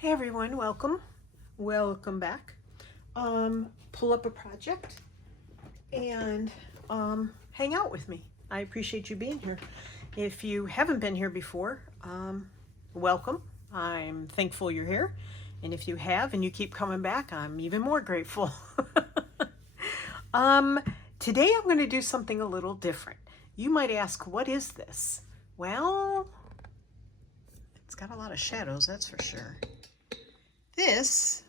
Hey everyone, welcome back. Pull up a project and hang out with me. I appreciate you being here. If you haven't been here before, welcome. I'm thankful you're here. And if you have and you keep coming back, I'm even more grateful. Today I'm going to do something a little different. You might ask, what is this? Well, it's got a lot of shadows, that's for sure. This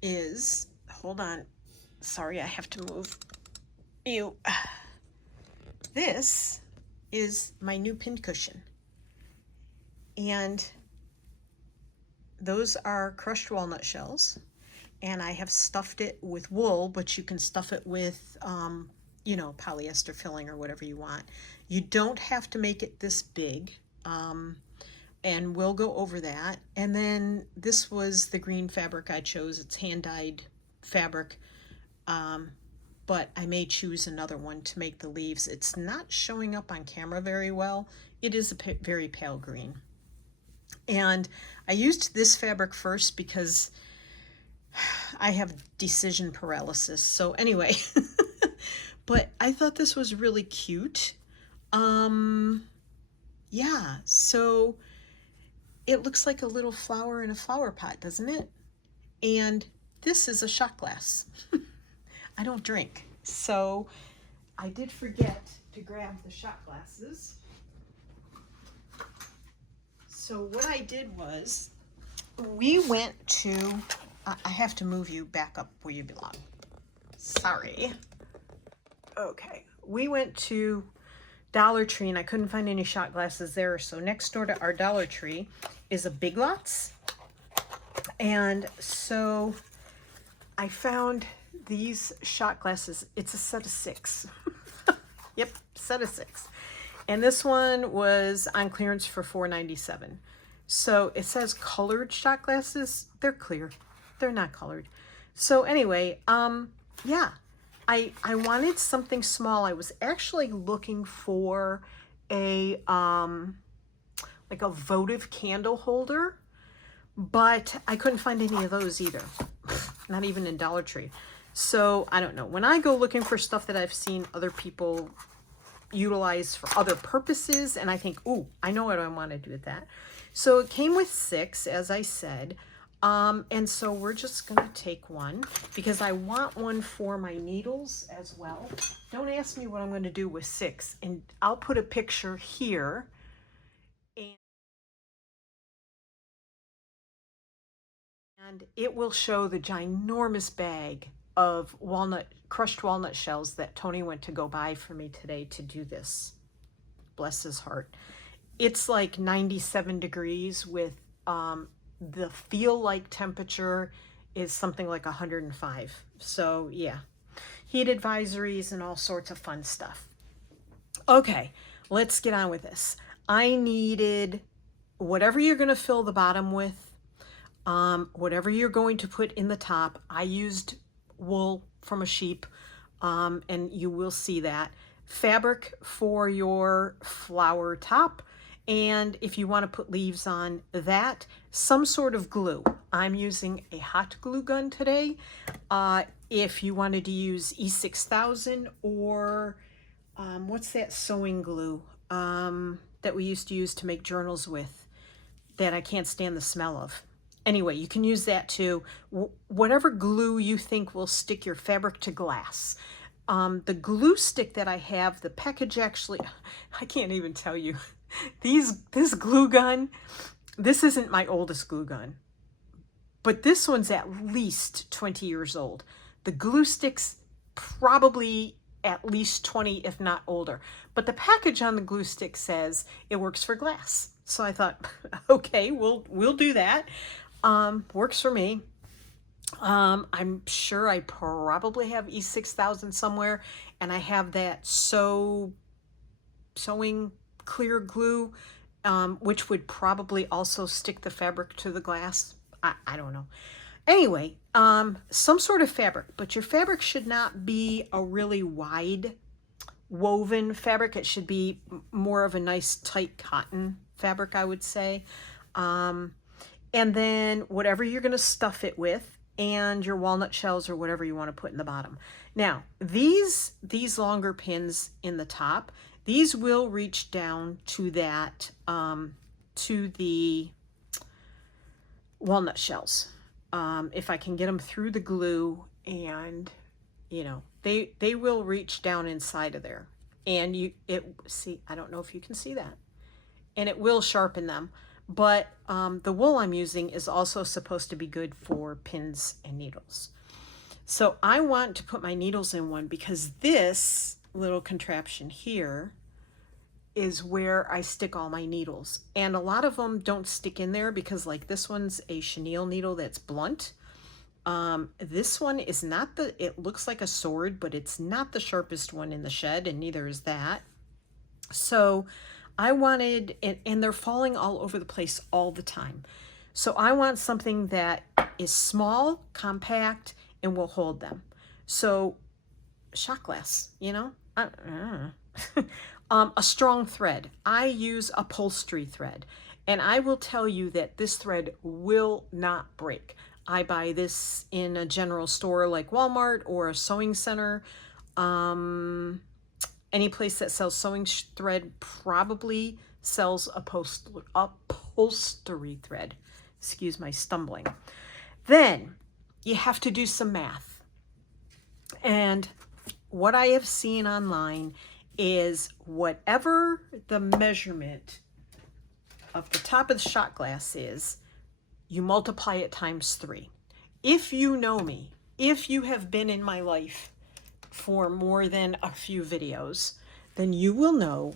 is, hold on, sorry, I have to move you. This is my new pincushion. And those are crushed walnut shells. And I have stuffed it with wool, but you can stuff it with, polyester filling or whatever you want. You don't have to make it this big. And we'll go over that. And then this was the green fabric I chose. It's hand-dyed fabric, but I may choose another one to make the leaves. It's not showing up on camera very well. It is a very pale green. And I used this fabric first because I have decision paralysis. So anyway, but I thought this was really cute. Yeah, so it looks like a little flower in a flower pot, doesn't it? And this is a shot glass. I don't drink, so I did forget to grab the shot glasses. So what I did was, we went to, I have to move you back up where you belong. Sorry. Okay, we went to Dollar Tree and I couldn't find any shot glasses there, so next door to our Dollar Tree is a Big Lots. And so I found these shot glasses. It's a set of 6. Yep, set of 6. And this one was on clearance for $4.97. So it says colored shot glasses. They're clear. They're not colored. So anyway, yeah, I wanted something small. I was actually looking for a like a votive candle holder, but I couldn't find any of those either. Not even in Dollar Tree. So I don't know. When I go looking for stuff that I've seen other people utilize for other purposes, and I think, ooh, I know what I want to do with that. So it came with 6, as I said. And so we're just going to take one because I want one for my needles as well. Don't ask me what I'm going to do with 6. And I'll put a picture here. And it will show the ginormous bag of crushed walnut shells that Tony went to go buy for me today to do this. Bless his heart. It's like 97 degrees with the feel-like temperature is something like 105. So yeah, heat advisories and all sorts of fun stuff. Okay, let's get on with this. I needed whatever you're going to fill the bottom with, whatever you're going to put in the top. I used wool from a sheep, and you will see that. Fabric for your flower top, and if you want to put leaves on that, some sort of glue. I'm using a hot glue gun today. If you wanted to use E6000 or what's that sewing glue that we used to use to make journals with that I can't stand the smell of. Anyway, you can use that too. Whatever glue you think will stick your fabric to glass. The glue stick that I have, the package actually, I can't even tell you. This glue gun, this isn't my oldest glue gun, but this one's at least 20 years old. The glue stick's probably at least 20, if not older. But the package on the glue stick says it works for glass. So I thought, okay, we'll do that. Works for me. I'm sure I probably have E6000 somewhere, and I have that sewing clear glue, which would probably also stick the fabric to the glass. I don't know. Anyway, some sort of fabric, but your fabric should not be a really wide woven fabric. It should be more of a nice tight cotton fabric, I would say. and then whatever you're going to stuff it with, and your walnut shells or whatever you want to put in the bottom. Now, these longer pins in the top, these will reach down to that, to the walnut shells. If I can get them through the glue, and you know, they will reach down inside of there. And see, I don't know if you can see that. And it will sharpen them. But the wool I'm using is also supposed to be good for pins and needles. So I want to put my needles in one, because this little contraption here is where I stick all my needles. And a lot of them don't stick in there, because like this one's a chenille needle that's blunt. This one is not it looks like a sword, but it's not the sharpest one in the shed, and neither is that. So I wanted, and they're falling all over the place all the time. So I want something that is small, compact, and will hold them. So shot glass, you know, a strong thread. I use upholstery thread, and I will tell you that this thread will not break. I buy this in a general store like Walmart or a sewing center. Any place that sells sewing thread probably sells upholstery thread. Excuse my stumbling. Then you have to do some math. And what I have seen online is whatever the measurement of the top of the shot glass is, you multiply it times 3. If you know me, if you have been in my life for more than a few videos, then you will know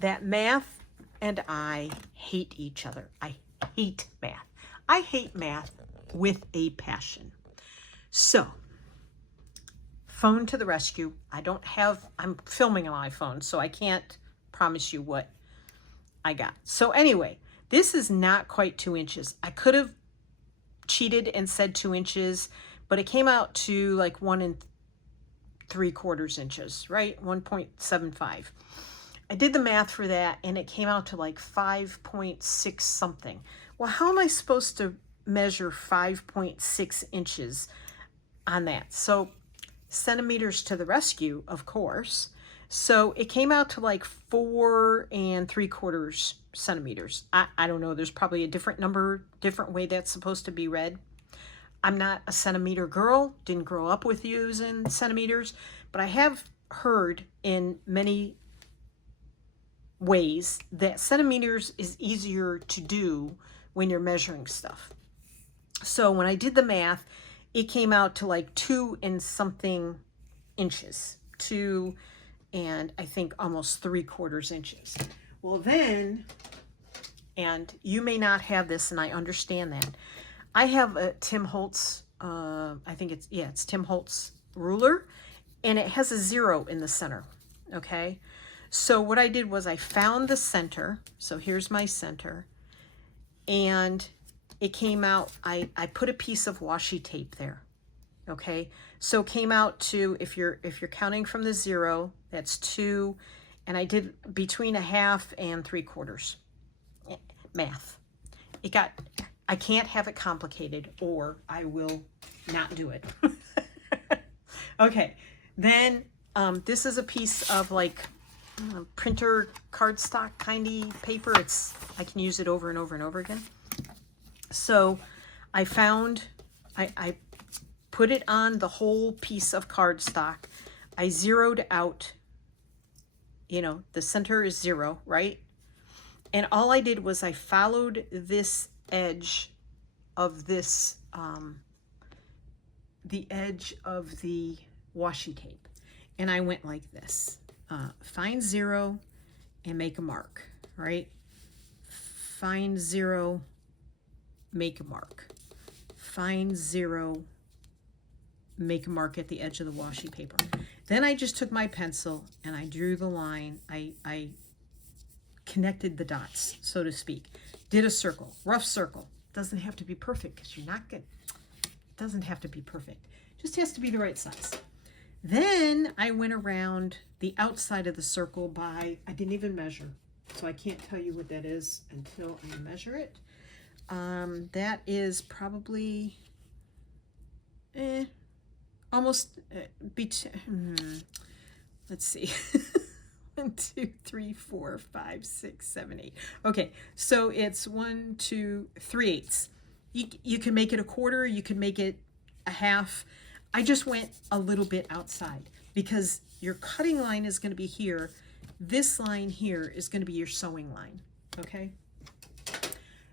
that math and I hate each other. I hate math. I hate math with a passion. So, phone to the rescue. I'm filming on my phone, so I can't promise you what I got. So anyway, this is not quite 2 inches. I could have cheated and said 2 inches, but it came out to like 1 3/4 inches, right? 1.75. I did the math for that, and it came out to like 5.6 something. Well, how am I supposed to measure 5.6 inches on that? So centimeters to the rescue, of course. So it came out to like 4 3/4 centimeters. I don't know. There's probably a different number, different way that's supposed to be read. I'm not a centimeter girl, didn't grow up with using centimeters, but I have heard in many ways that centimeters is easier to do when you're measuring stuff. So when I did the math, it came out to like 2 and something inches, 2 and I think almost 3/4 inches. Well then, and you may not have this, and I understand that, I have a Tim Holtz, I think it's Tim Holtz ruler, and it has a 0 in the center, okay? So what I did was I found the center, so here's my center, and it came out, I put a piece of washi tape there, okay? So it came out to, if you're counting from the 0, that's 2, and I did between 1/2 and 3/4. Math. I can't have it complicated, or I will not do it. Okay, then this is a piece of like printer cardstock kindy paper. I can use it over and over and over again. So I put it on the whole piece of cardstock. I zeroed out, you know, the center is 0, right? And all I did was I followed this edge of this, the edge of the washi tape. And I went like this. Find 0 and make a mark, right? Find 0, make a mark. Find 0, make a mark at the edge of the washi paper. Then I just took my pencil and I drew the line. I connected the dots, so to speak. Did a circle, rough circle. Doesn't have to be perfect, because you're not good. It doesn't have to be perfect. Just has to be the right size. Then I went around the outside of the circle by, I didn't even measure, so I can't tell you what that is until I measure it. That is probably almost let's see. 1, 2, 3, 4, 5, 6, 7, 8. Okay, so it's 1, 2, 3/8. You can make it a quarter, you can make it a half. I just went a little bit outside because your cutting line is going to be here. This line here is going to be your sewing line, okay?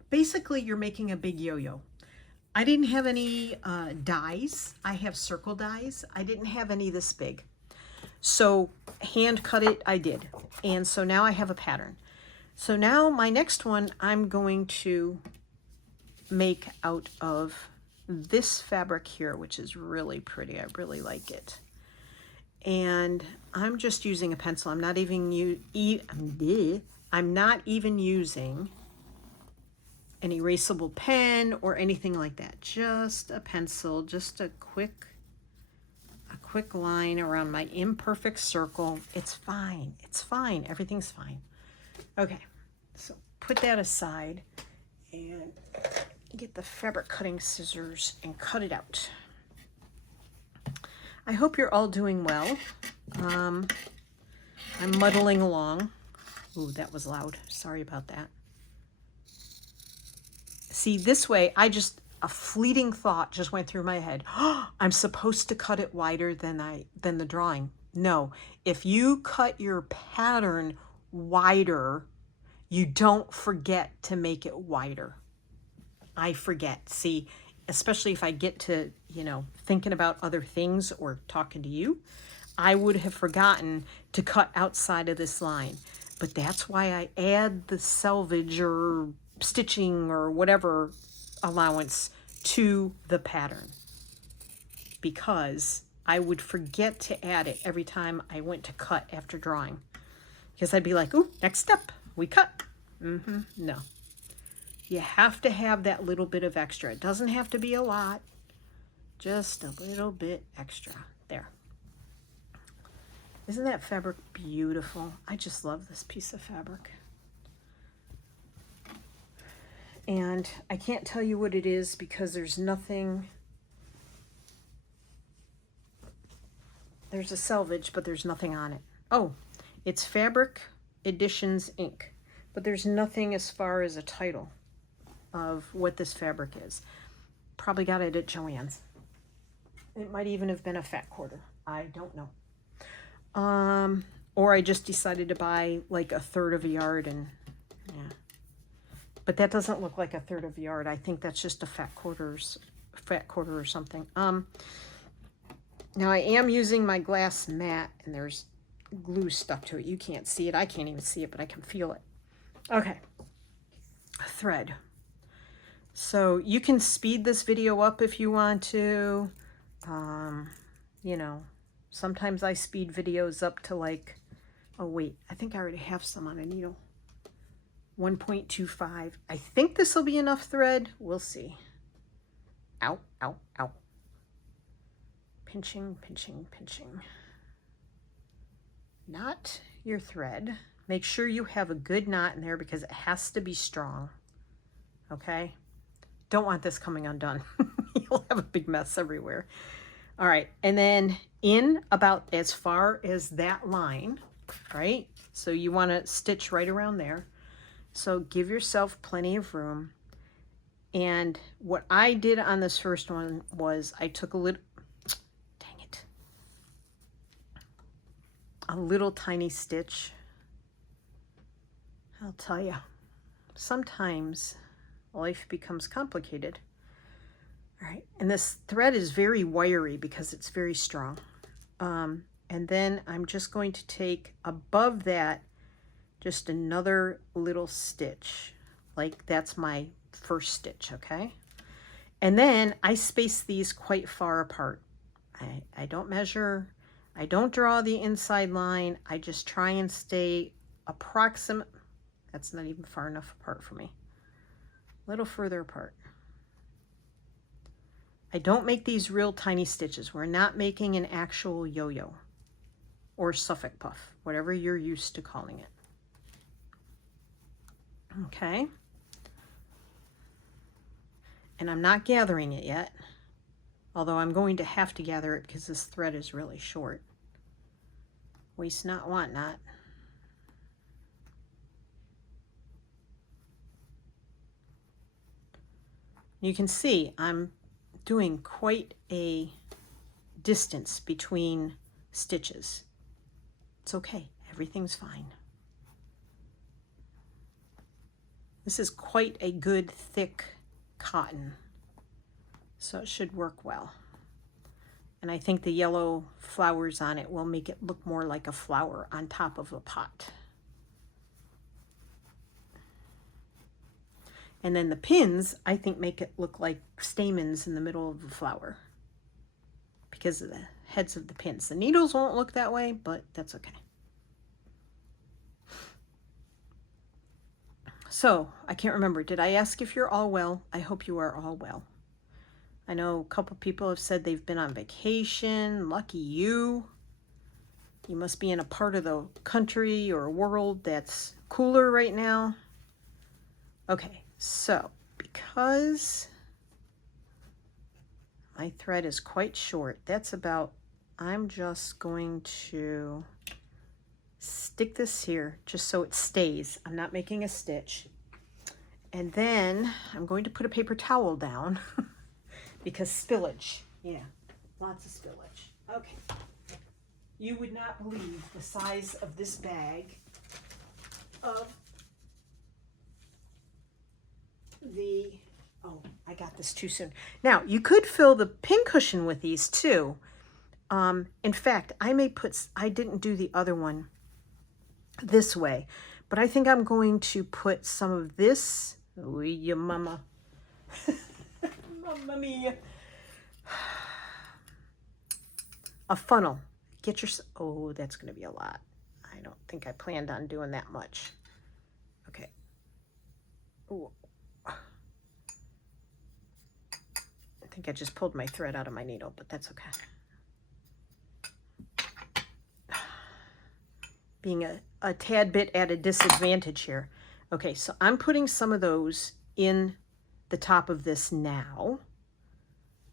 Basically, you're making a big yo-yo. I didn't have any dies. I have circle dies. I didn't have any this big. So hand cut it, I did. And so now I have a pattern. So now my next one, I'm going to make out of this fabric here, which is really pretty. I really like it. And I'm just using a pencil. I'm not even using an erasable pen or anything like that. Just a pencil, just a quick line around my imperfect circle. It's fine. It's fine. Everything's fine. Okay, so put that aside and get the fabric cutting scissors and cut it out. I hope you're all doing well. I'm muddling along. Ooh, that was loud. Sorry about that. See, this way, a fleeting thought just went through my head. Oh, I'm supposed to cut it wider than the drawing. No, if you cut your pattern wider, you don't forget to make it wider. I forget. See, especially if I get to, thinking about other things or talking to you, I would have forgotten to cut outside of this line. But that's why I add the selvage or stitching or whatever allowance to the pattern, because I would forget to add it every time I went to cut after drawing, because I'd be like, ooh, next step, we cut. No. You have to have that little bit of extra. It doesn't have to be a lot, just a little bit extra. There. Isn't that fabric beautiful? I just love this piece of fabric. And I can't tell you what it is because there's nothing. There's a selvage, but there's nothing on it. Oh, it's Fabric Editions Inc. But there's nothing as far as a title of what this fabric is. Probably got it at Joann's. It might even have been a fat quarter. I don't know. Or I just decided to buy like 1/3 of a yard and yeah. But that doesn't look like 1/3 of a yard. I think that's just a fat quarter or something. Now I am using my glass mat and there's glue stuck to it. You can't see it. I can't even see it, but I can feel it. Okay. Thread. So you can speed this video up if you want to. Sometimes I speed videos up to like, oh wait, I think I already have some on a needle. 1.25. I think this will be enough thread. We'll see. Ow, ow, ow. Pinching, pinching, pinching. Knot your thread. Make sure you have a good knot in there because it has to be strong. Okay? Don't want this coming undone. You'll have a big mess everywhere. All right, and then in about as far as that line, right? So you want to stitch right around there. So give yourself plenty of room. And what I did on this first one was I took a little, dang it, a little tiny stitch. I'll tell you, sometimes life becomes complicated. All right, and this thread is very wiry because it's very strong. And then I'm just going to take above that just another little stitch, like that's my first stitch, okay? And then I space these quite far apart. I don't measure, I don't draw the inside line, I just try and stay approximate. That's not even far enough apart for me. A little further apart. I don't make these real tiny stitches. We're not making an actual yo-yo or Suffolk puff, whatever you're used to calling it. Okay. And I'm not gathering it yet, although I'm going to have to gather it because this thread is really short. Waste not, want not. You can see I'm doing quite a distance between stitches. It's okay, everything's fine. This is quite a good thick cotton, so it should work well. And I think the yellow flowers on it will make it look more like a flower on top of a pot. And then the pins, I think, make it look like stamens in the middle of the flower because of the heads of the pins. The needles won't look that way, but that's okay. So, I can't remember. Did I ask if you're all well? I hope you are all well. I know a couple people have said they've been on vacation. Lucky you. You must be in a part of the country or world that's cooler right now. Okay, so because my thread is quite short, that's about, I'm just going to stick this here just so it stays. I'm not making a stitch. And then I'm going to put a paper towel down because spillage. Yeah, lots of spillage. Okay. You would not believe the size of this bag of the, oh, I got this too soon. Now, you could fill the pincushion with these too. In fact, I didn't do the other one this way, but I think I'm going to put some of this, oh, ya mama, mamma mia, a funnel. Get your, oh, that's going to be a lot. I don't think I planned on doing that much. Okay. Ooh. I think I just pulled my thread out of my needle, but that's okay. Being a tad bit at a disadvantage here. Okay, so I'm putting some of those in the top of this now.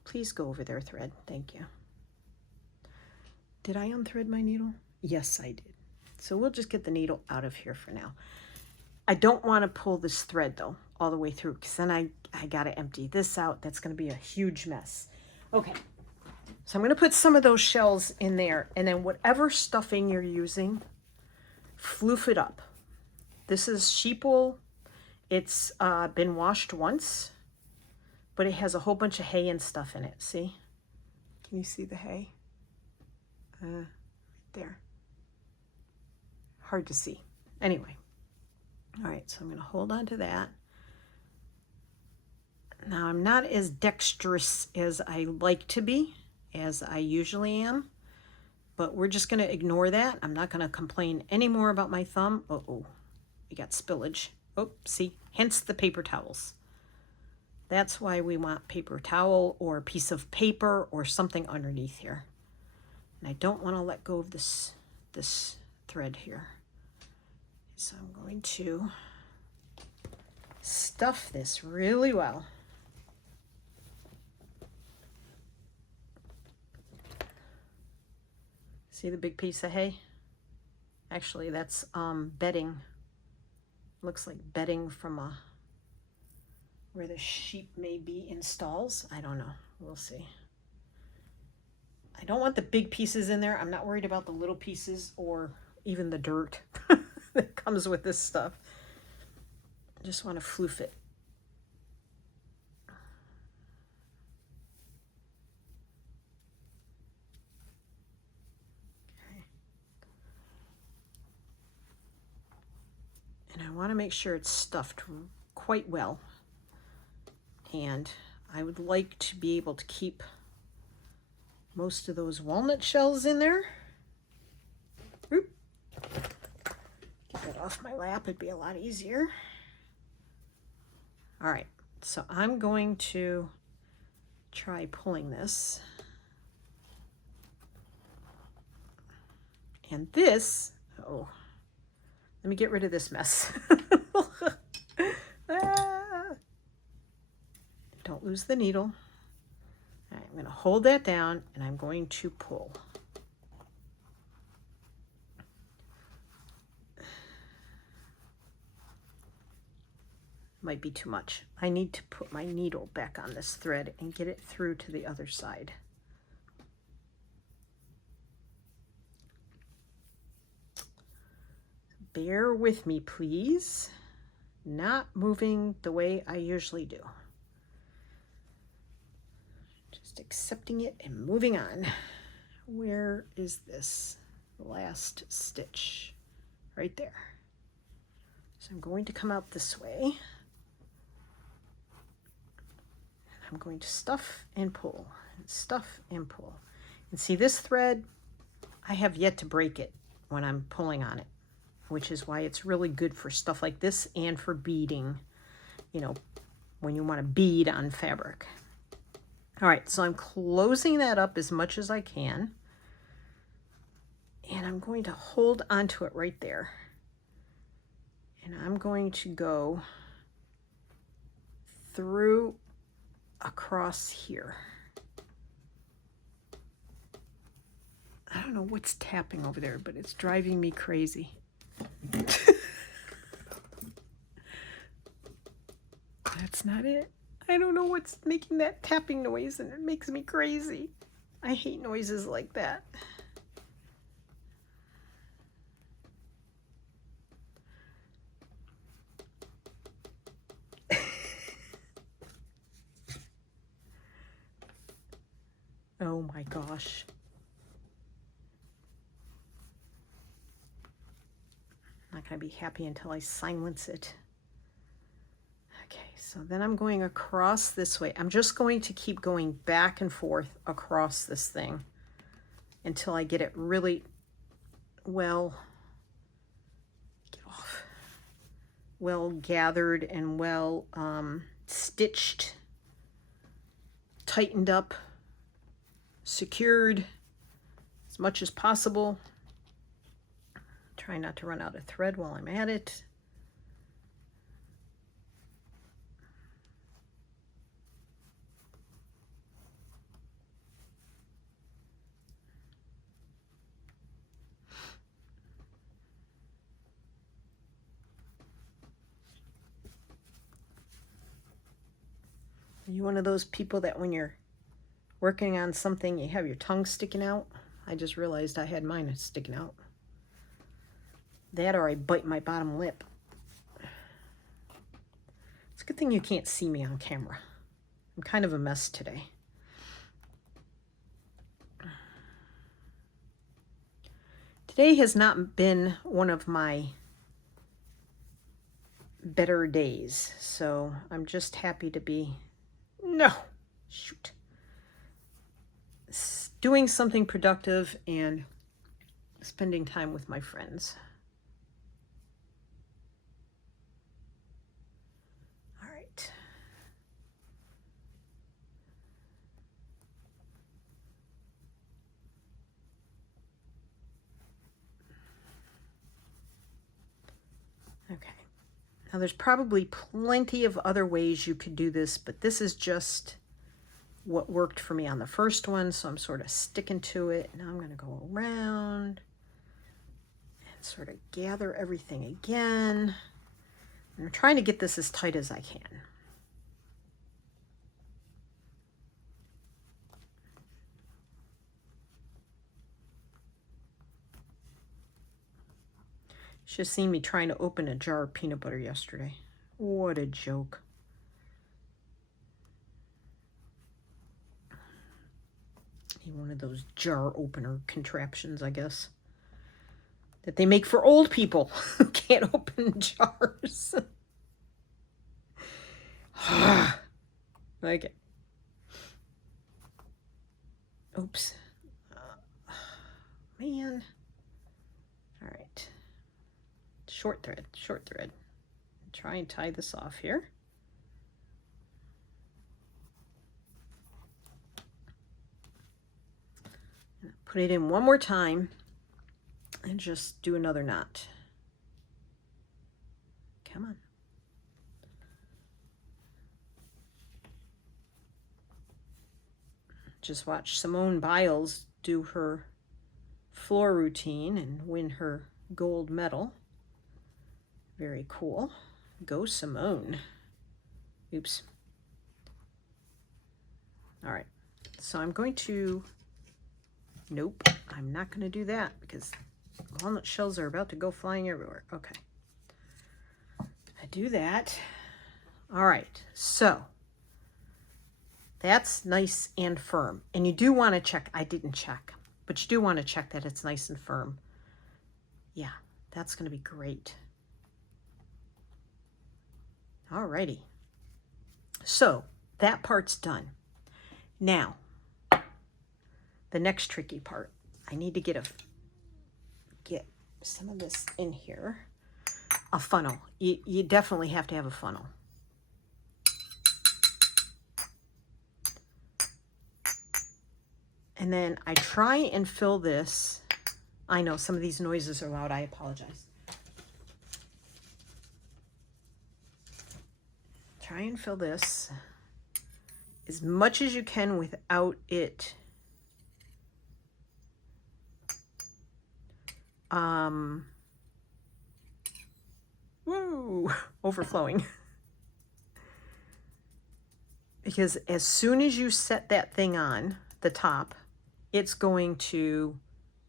Please go over there, thread. Thank you. Did I unthread my needle? Yes, I did. So we'll just get the needle out of here for now. I don't want to pull this thread, though, all the way through, because then I got to empty this out. That's going to be a huge mess. Okay, so I'm going to put some of those shells in there, and then whatever stuffing you're using, floof it up. This is sheep wool. It's been washed once, but it has a whole bunch of hay and stuff in it. See? Can you see the hay? Right there. Hard to see. Anyway. All right, so I'm going to hold on to that. Now, I'm not as dexterous as I like to be, as I usually am, but we're just going to ignore that. I'm not going to complain anymore about my thumb. Uh-oh, we got spillage. Oh, see, hence the paper towels. That's why we want paper towel or a piece of paper or something underneath here. And I don't want to let go of this thread here. So I'm going to stuff this really well. See the big piece of hay? Actually, that's bedding. Looks like bedding from where the sheep may be in stalls. I don't know. We'll see. I don't want the big pieces in there. I'm not worried about the little pieces or even the dirt that comes with this stuff. I just want to floof it. Okay. And I want to make sure it's stuffed quite well. And I would like to be able to keep most of those walnut shells in there. Oop. Get that off my lap, it'd be a lot easier. All right, so I'm going to try pulling this. And this, oh, let me get rid of this mess. don't lose the needle. All right, I'm going to hold that down and I'm going to pull. Might be too much. I need to put my needle back on this thread and get it through to the other side. Bear with me, please. Not moving the way I usually do. Just accepting it and moving on. Where is this last stitch? Right there. So I'm going to come out this way. I'm going to stuff and pull, and stuff and pull. And see, this thread, I have yet to break it when I'm pulling on it, which is why it's really good for stuff like this and for beading, you know, when you want to bead on fabric. All right, so I'm closing that up as much as I can. And I'm going to hold onto it right there. And I'm going to go through across here. I don't know what's tapping over there, but it's driving me crazy. That's not it. I don't know what's making that tapping noise, and it makes me crazy. I hate noises like that. Oh my gosh. I'm not going to be happy until I silence it. Okay, so then I'm going across this way. I'm just going to keep going back and forth across this thing until I get it really well, well gathered and well stitched, tightened up, secured as much as possible. Try not to run out of thread while I'm at it. Are you one of those people that when you're working on something, you have your tongue sticking out? I just realized I had mine sticking out. That or I bite my bottom lip. It's a good thing you can't see me on camera. I'm kind of a mess today. Today has not been one of my better days, so I'm just happy to be, doing something productive and spending time with my friends. All right. Okay. Now there's probably plenty of other ways you could do this, but this is just what worked for me on the first one, so I'm sort of sticking to it. Now I'm going to go around and sort of gather everything again. And I'm trying to get this as tight as I can. You should have seen me trying to open a jar of peanut butter yesterday. What a joke. One of those jar opener contraptions, I guess, that they make for old people who can't open jars. Okay. Oops. Man. All right. Short thread, short thread. Try and tie this off here. Put it in one more time and just do another knot. Come on. just watched Simone Biles do her floor routine and win her gold medal. Very cool. Go Simone. Oops. All right. So I'm going to, nope, I'm not going to do that because walnut shells are about to go flying everywhere. Okay. I do that. All right. So that's nice and firm. And you do want to check, I didn't check, but you do want to check that it's nice and firm. Yeah, that's going to be great. All righty. So that part's done. Now, the next tricky part. I need to get some of this in here. A funnel. You definitely have to have a funnel. And then I try and fill this. I know some of these noises are loud. I apologize. Try and fill this as much as you can without it overflowing. Because as soon as you set that thing on the top, it's going to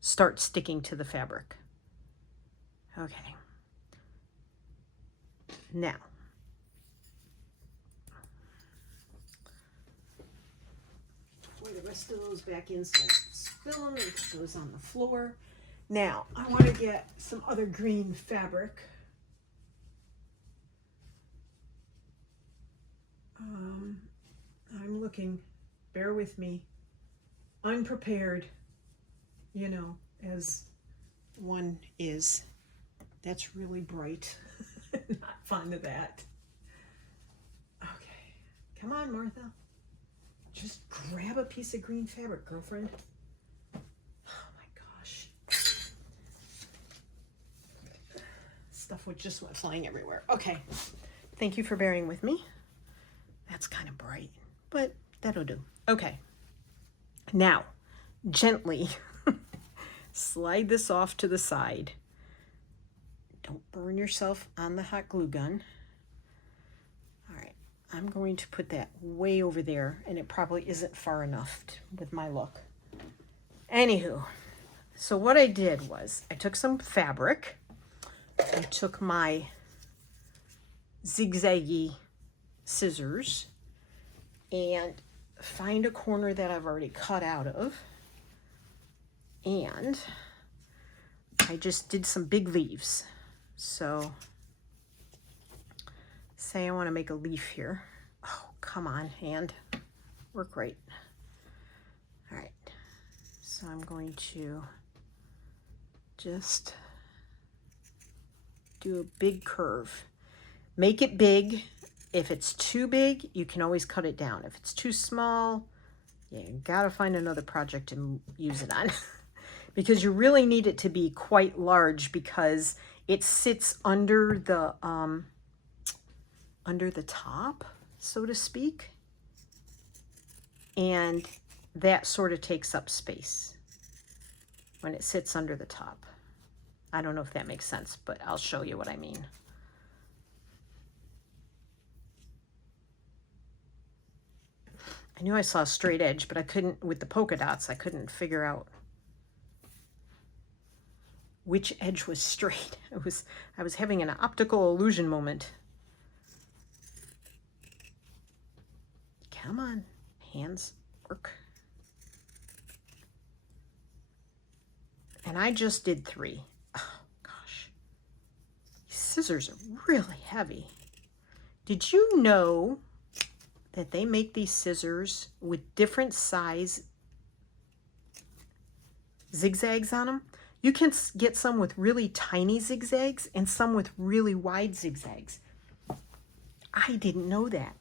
start sticking to the fabric. Okay. Now, pour the rest of those back in so I don't spill them and put those on the floor. Now, I want to get some other green fabric. I'm looking, bear with me, unprepared, you know, as one is. That's really bright. Not fond of that. Okay, come on, Martha. Just grab a piece of green fabric, girlfriend. Oh my gosh. Stuff just went flying everywhere. Okay, thank you for bearing with me. That's kind of bright, but that'll do. Okay, now gently slide this off to the side. Don't burn yourself on the hot glue gun. All right, I'm going to put that way over there, and it probably isn't far enough with my look. Anywho, so what I did was I took some fabric. I took my zigzaggy scissors and find a corner that I've already cut out of, and I just did some big leaves. So say I want to make a leaf here. Oh, come on, hand, work right. All right, so I'm going to just do a big curve. Make it big. If it's too big, you can always cut it down. If it's too small, you gotta find another project to use it on. Because you really need it to be quite large because it sits under the top, so to speak. And that sort of takes up space when it sits under the top. I don't know if that makes sense, but I'll show you what I mean. I knew I saw a straight edge, but I couldn't, with the polka dots, I couldn't figure out which edge was straight. I was having an optical illusion moment. Come on, hands, work. And I just did 3. Oh gosh, these scissors are really heavy. Did you know that they make these scissors with different size zigzags on them? You can get some with really tiny zigzags and some with really wide zigzags. I didn't know that.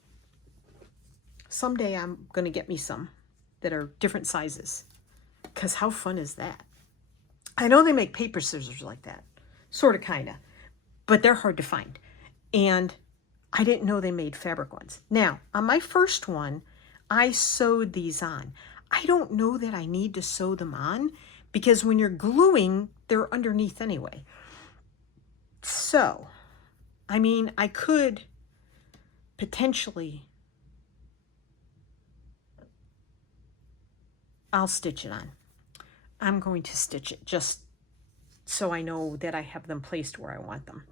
Someday I'm going to get me some that are different sizes, because how fun is that? I know they make paper scissors like that, sort of, kind of, but they're hard to find. And I didn't know they made fabric ones. Now, on my first one, I sewed these on. I don't know that I need to sew them on because when you're gluing, they're underneath anyway. So, I mean, I could potentially, I'll stitch it on. I'm going to stitch it just so I know that I have them placed where I want them.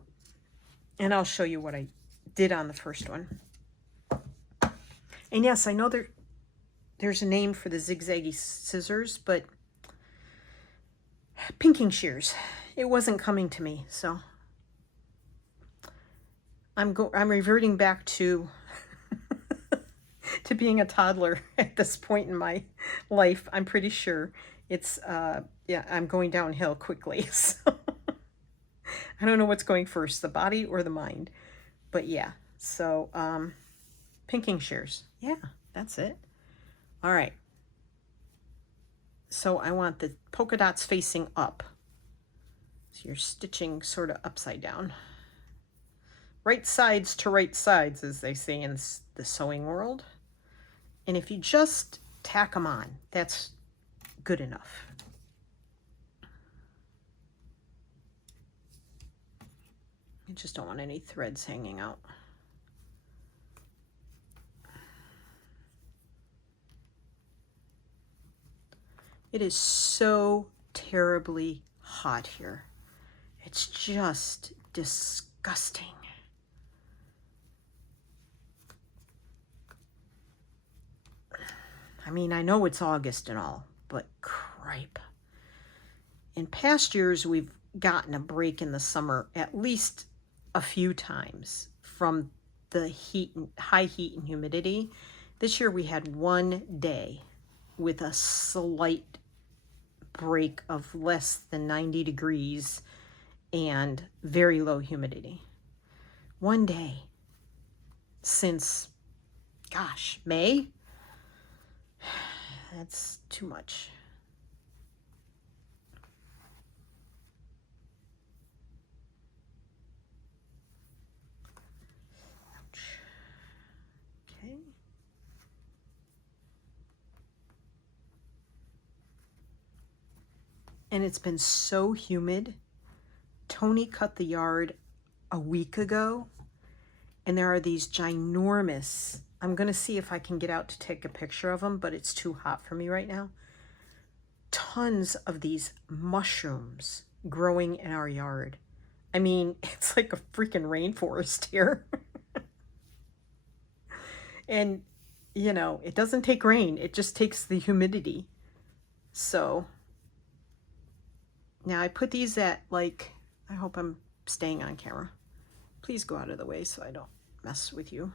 And I'll show you what I did on the first one. And yes, I know there's a name for the zigzaggy scissors, but pinking shears. It wasn't coming to me, so I'm reverting back to to being a toddler at this point in my life. I'm pretty sure it's yeah, I'm going downhill quickly. So I don't know what's going first, the body or the mind. But yeah, so pinking shears. Yeah, that's it. All right. So I want the polka dots facing up. So you're stitching sort of upside down. Right sides to right sides, as they say in the sewing world. And if you just tack them on, that's good enough. You just don't want any threads hanging out. It is so terribly hot here. It's just disgusting. I mean, I know it's August and all, but cripe. In past years, we've gotten a break in the summer at least a few times from the heat, high heat and humidity. This year we had one day with a slight break of less than 90 degrees and very low humidity. One day since, gosh, May? That's too much. Ouch. Okay. And it's been so humid. Tony cut the yard a week ago, and there are these ginormous, I'm going to see if I can get out to take a picture of them, but it's too hot for me right now. Tons of these mushrooms growing in our yard. I mean, it's like a freaking rainforest here. And, you know, it doesn't take rain. It just takes the humidity. So now I put these at, like, I hope I'm staying on camera. Please go out of the way so I don't mess with you.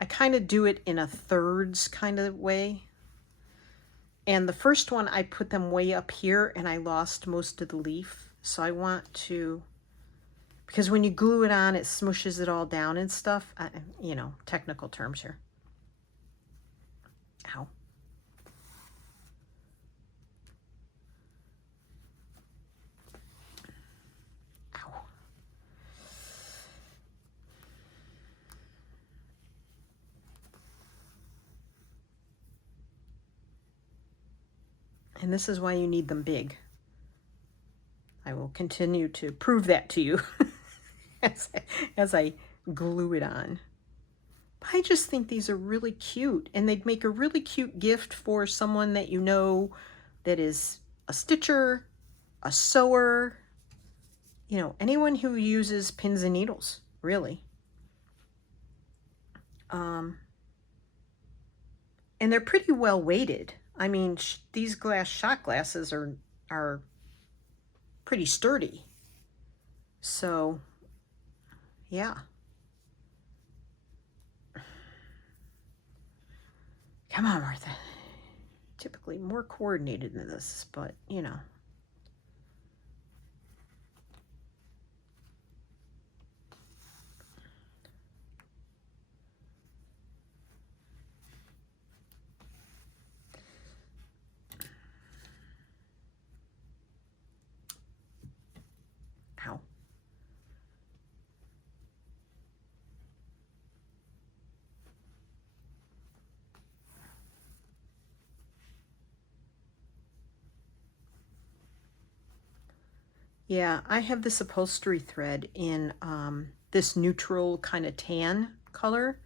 I kind of do it in a thirds kind of way. And the first one, I put them way up here and I lost most of the leaf. So I want to, because when you glue it on, it smushes it all down and stuff. You know, technical terms here. Ow. Ow. And this is why you need them big. I will continue to prove that to you as I glue it on. I just think these are really cute, and they'd make a really cute gift for someone that you know that is a stitcher, a sewer, you know, anyone who uses pins and needles, really. And they're pretty well weighted. I mean, these shot glasses are pretty sturdy. So, yeah. Come on, Martha. Typically more coordinated than this, but you know. Ow. Yeah, I have this upholstery thread in this neutral kind of tan color.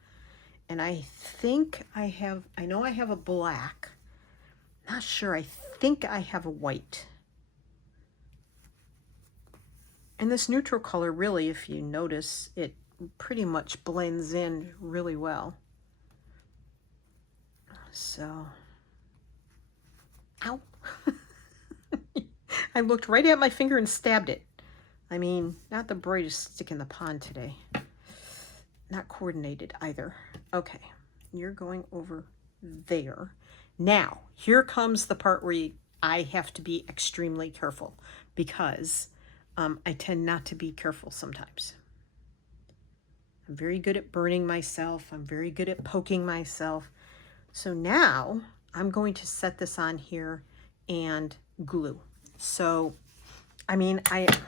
And I think I know I have a black. Not sure, I think I have a white. And this neutral color really, if you notice, it pretty much blends in really well. So, ow. I looked right at my finger and stabbed it. I mean, not the brightest stick in the pond today. Not coordinated either. Okay, you're going over there. Now, here comes the part where I have to be extremely careful because I tend not to be careful sometimes. I'm very good at burning myself. I'm very good at poking myself. So now I'm going to set this on here and glue. So, I mean, get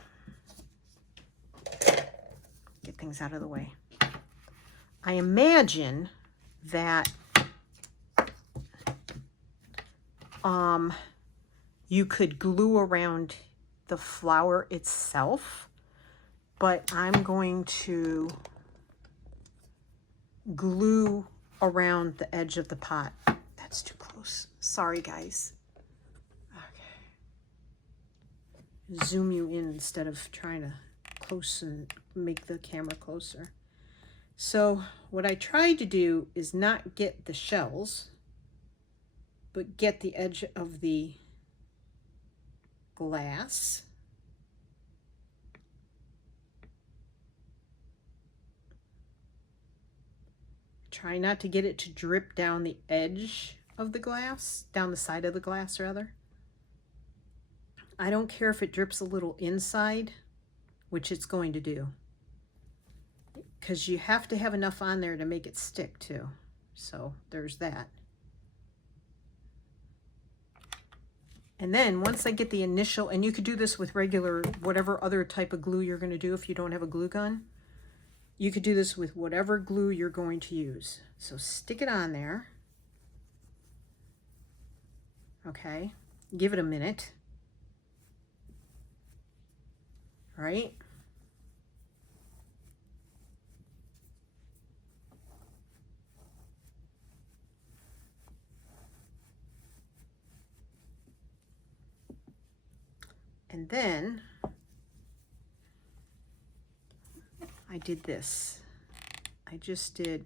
things out of the way. I imagine that you could glue around the flower itself, but I'm going to glue around the edge of the pot. That's too close. Sorry, guys. Okay. Zoom you in instead of trying to close and make the camera closer. So what I tried to do is not get the shells, but get the edge of the glass. Try not to get it to drip down the edge of the glass, down the side of the glass rather. I don't care if it drips a little inside, which it's going to do, because you have to have enough on there to make it stick too. So there's that. And then once I get the initial, and you could do this with regular, whatever other type of glue you're going to do if you don't have a glue gun. You could do this with whatever glue you're going to use. So stick it on there. Okay. Give it a minute. All right. And then I did this. I just did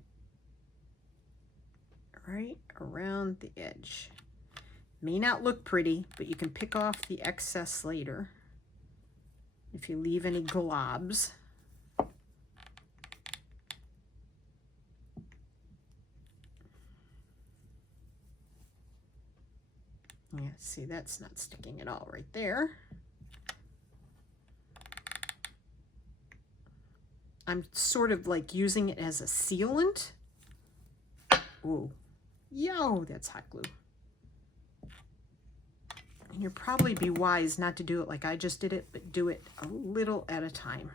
right around the edge. May not look pretty, but you can pick off the excess later if you leave any globs. Yeah, see, that's not sticking at all right there. I'm sort of like using it as a sealant. Ooh, yo, that's hot glue. And you'll probably be wise not to do it like I just did it, but do it a little at a time.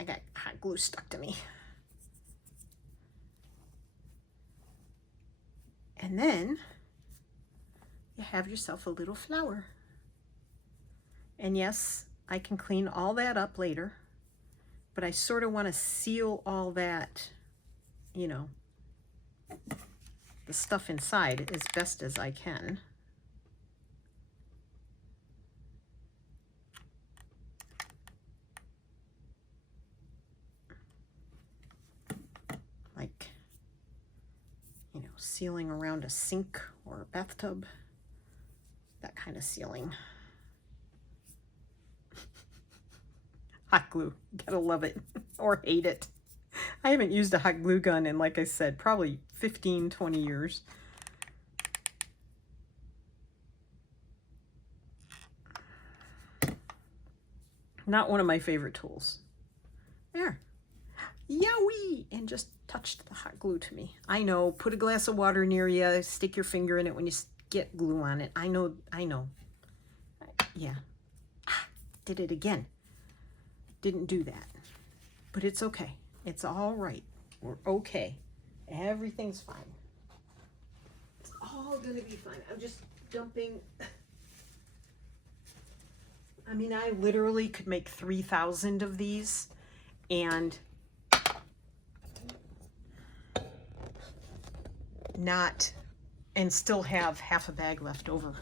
I got hot glue stuck to me. And then you have yourself a little flower. And yes, I can clean all that up later, but I sort of want to seal all that, you know, the stuff inside as best as I can. Like, you know, sealing around a sink or a bathtub, that kind of sealing. Hot glue, gotta love it or hate it. I haven't used a hot glue gun in, like I said, probably 15, 20 years. Not one of my favorite tools. There. Yowie! And just touched the hot glue to me. I know, put a glass of water near you, stick your finger in it when you get glue on it. I know. Yeah. Did it again. Didn't do that. But it's okay. It's all right. We're okay. Everything's fine. It's all gonna be fine. I'm just dumping. I mean, I literally could make 3,000 of these and still have half a bag left over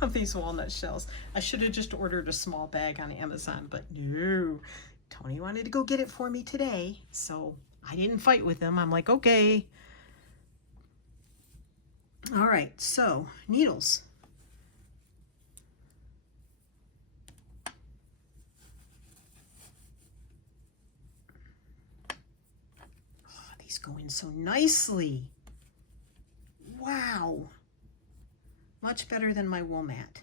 of these walnut shells. I should have just ordered a small bag on Amazon, but no. Tony wanted to go get it for me today, so I didn't fight with him. I'm like, okay. All right, so needles. Oh, these go in so nicely. Wow. Much better than my wool mat,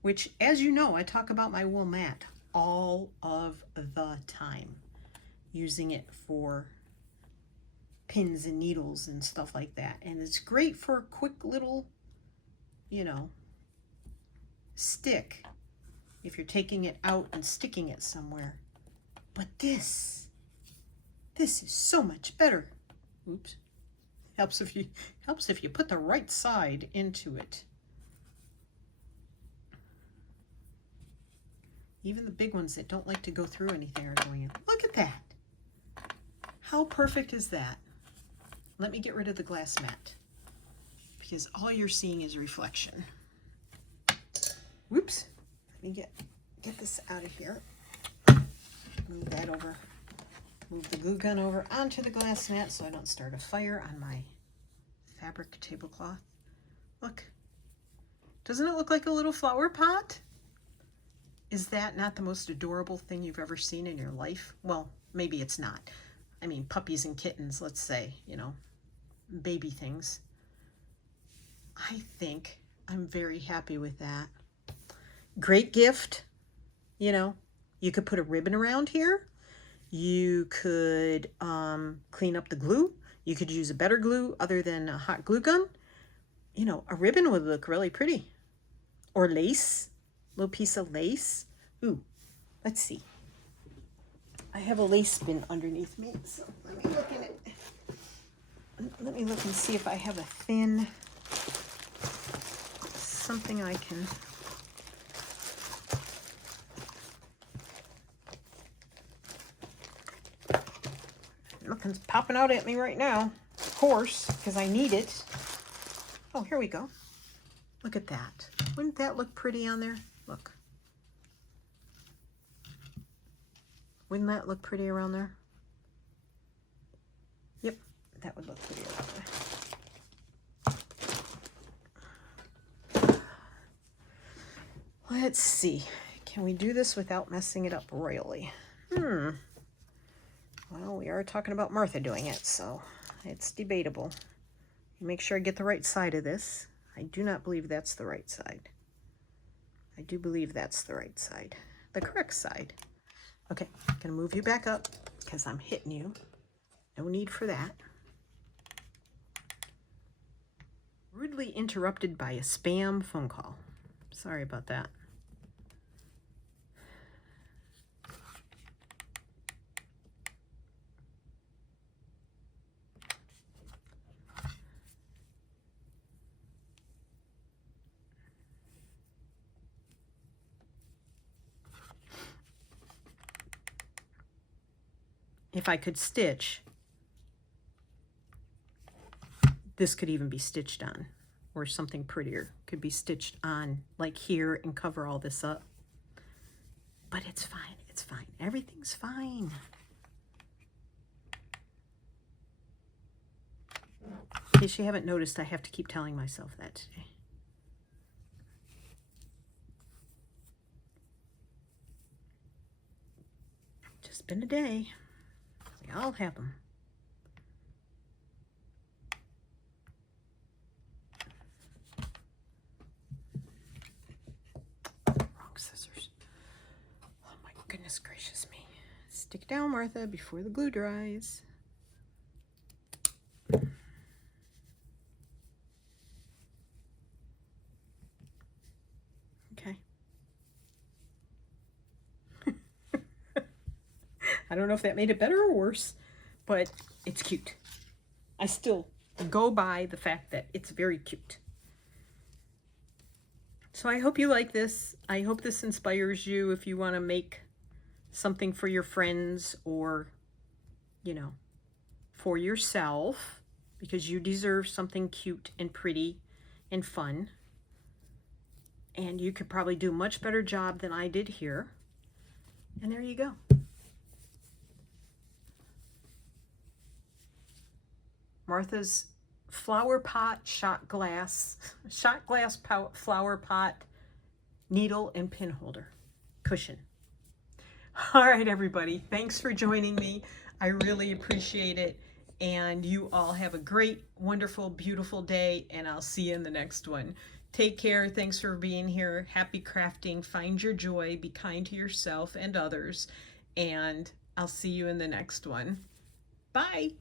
which, as you know, I talk about my wool mat all of the time, using it for pins and needles and stuff like that. And it's great for a quick little, you know, stick if you're taking it out and sticking it somewhere. But this is so much better. Oops. Helps if you put the right side into it. Even the big ones that don't like to go through anything are going in. Look at that. How perfect is that? Let me get rid of the glass mat, because all you're seeing is reflection. Whoops. Let me get this out of here. Move that over. Move the glue gun over onto the glass mat so I don't start a fire on my fabric tablecloth. Look. Doesn't it look like a little flower pot? Is that not the most adorable thing you've ever seen in your life? Well, maybe it's not. I mean, puppies and kittens, let's say, you know, baby things. I think I'm very happy with that. Great gift. You know, you could put a ribbon around here. You could clean up the glue. You could use a better glue other than a hot glue gun. You know, a ribbon would look really pretty. Or lace. Little piece of lace. Ooh, let's see. I have a lace bin underneath me, so let me look in it. Let me look and see if I have a thin, something I can. Nothing's popping out at me right now, of course, because I need it. Oh, here we go. Look at that. Wouldn't that look pretty on there? Look. Wouldn't that look pretty around there? Yep, that would look pretty around there. Let's see. Can we do this without messing it up royally? Well, we are talking about Martha doing it, so it's debatable. Make sure I get the right side of this. I do not believe that's the right side. I do believe that's the right side. The correct side. Okay, I'm going to move you back up because I'm hitting you. No need for that. Rudely interrupted by a spam phone call. Sorry about that. If I could stitch, this could even be stitched on, or something prettier could be stitched on like here and cover all this up. But it's fine, it's fine. Everything's fine. In case you haven't noticed, I have to keep telling myself that today. Just been a day. We all have them. Wrong scissors. Oh my goodness gracious me. Stick down, Martha, before the glue dries. Okay. I don't know if that made it better or worse, but it's cute. I still go by the fact that it's very cute. So I hope you like this. I hope this inspires you if you want to make something for your friends or, you know, for yourself, because you deserve something cute and pretty and fun. And you could probably do a much better job than I did here. And there you go. Martha's Flowerpot shot glass flower pot needle and pin holder cushion. All right, everybody, thanks for joining me. I really appreciate it. And you all have a great, wonderful, beautiful day, and I'll see you in the next one. Take care. Thanks for being here. Happy crafting. Find your joy. Be kind to yourself and others. And I'll see you in the next one. Bye.